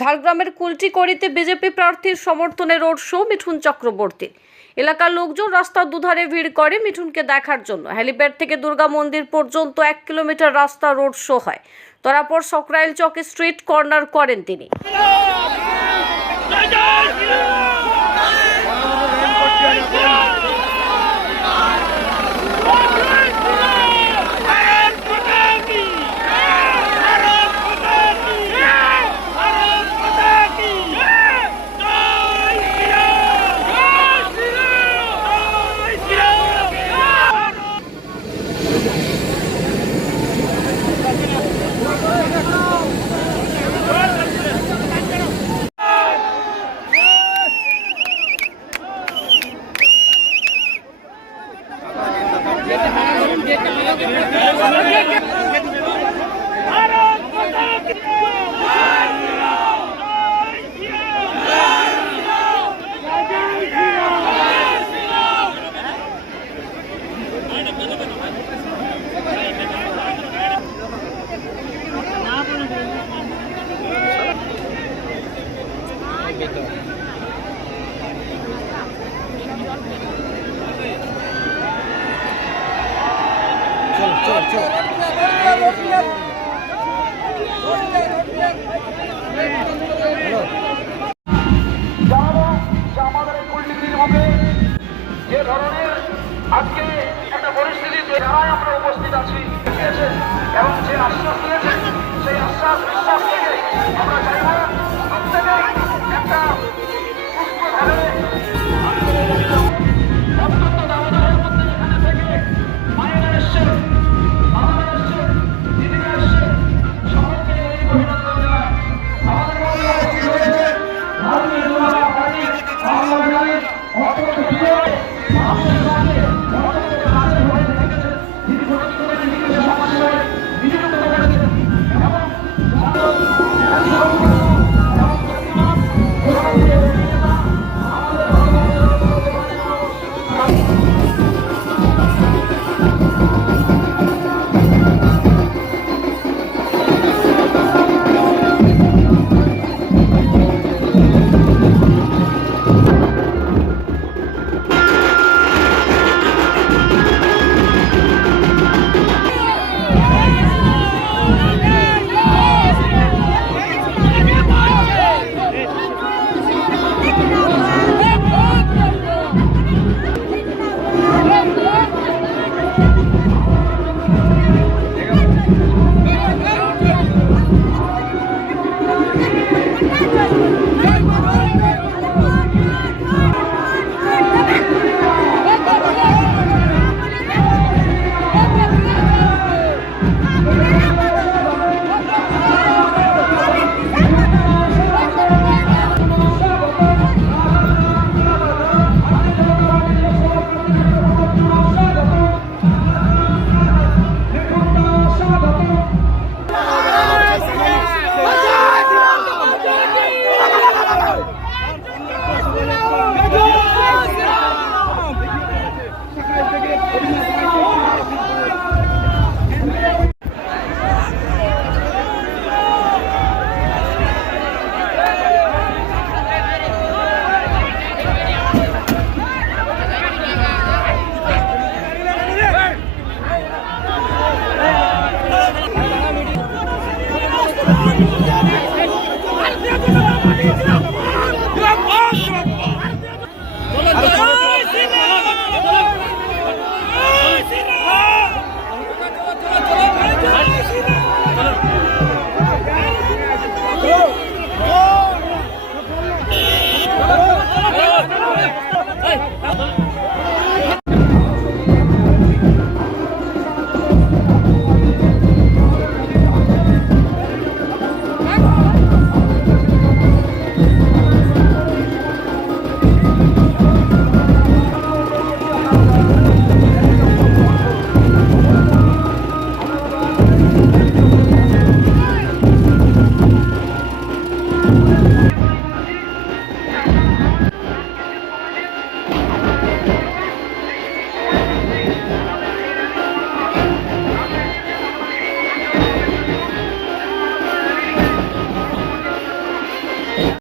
ঝাড়গ্রামের কুলটিকড়িতে বিজেপি প্রার্থীর সমর্থনে রোড শো মিঠুন চক্রবর্তী। এলাকার লোকজন রাস্তার দুধারে ভিড় করে মিঠুনকে দেখার জন্য। হেলিপ্যাড থেকে দুর্গা মন্দির পর্যন্ত 1 কিলোমিটার রাস্তা রোড শো হয়। তারপর সকরাইল চকে স্ট্রিট কর্নার করেন তিনি। যে ধরনের আজকে একটা পরিস্থিতিতে যারাই আমরা উপস্থিত আছি এবং যে আশ্বাস দিয়েছেন সেই আশ্বাস বিশ্বাস থেকে আমরা চাইব প্রত্যেকে একটা সুস্থভাবে অত্যন্ত দাবদাহের মধ্যে এখানে থেকে মায়েরা এসছেন, বাবারা এসছেন, দিদিরা এসছেন, সকলকে অভিনন্দন জানাই। আমাদের মধ্যে উপস্থিত হয়েছে ভারতীয় জনতা পার্টির বাংলাদেশের অত্যন্ত প্রিয় Come on.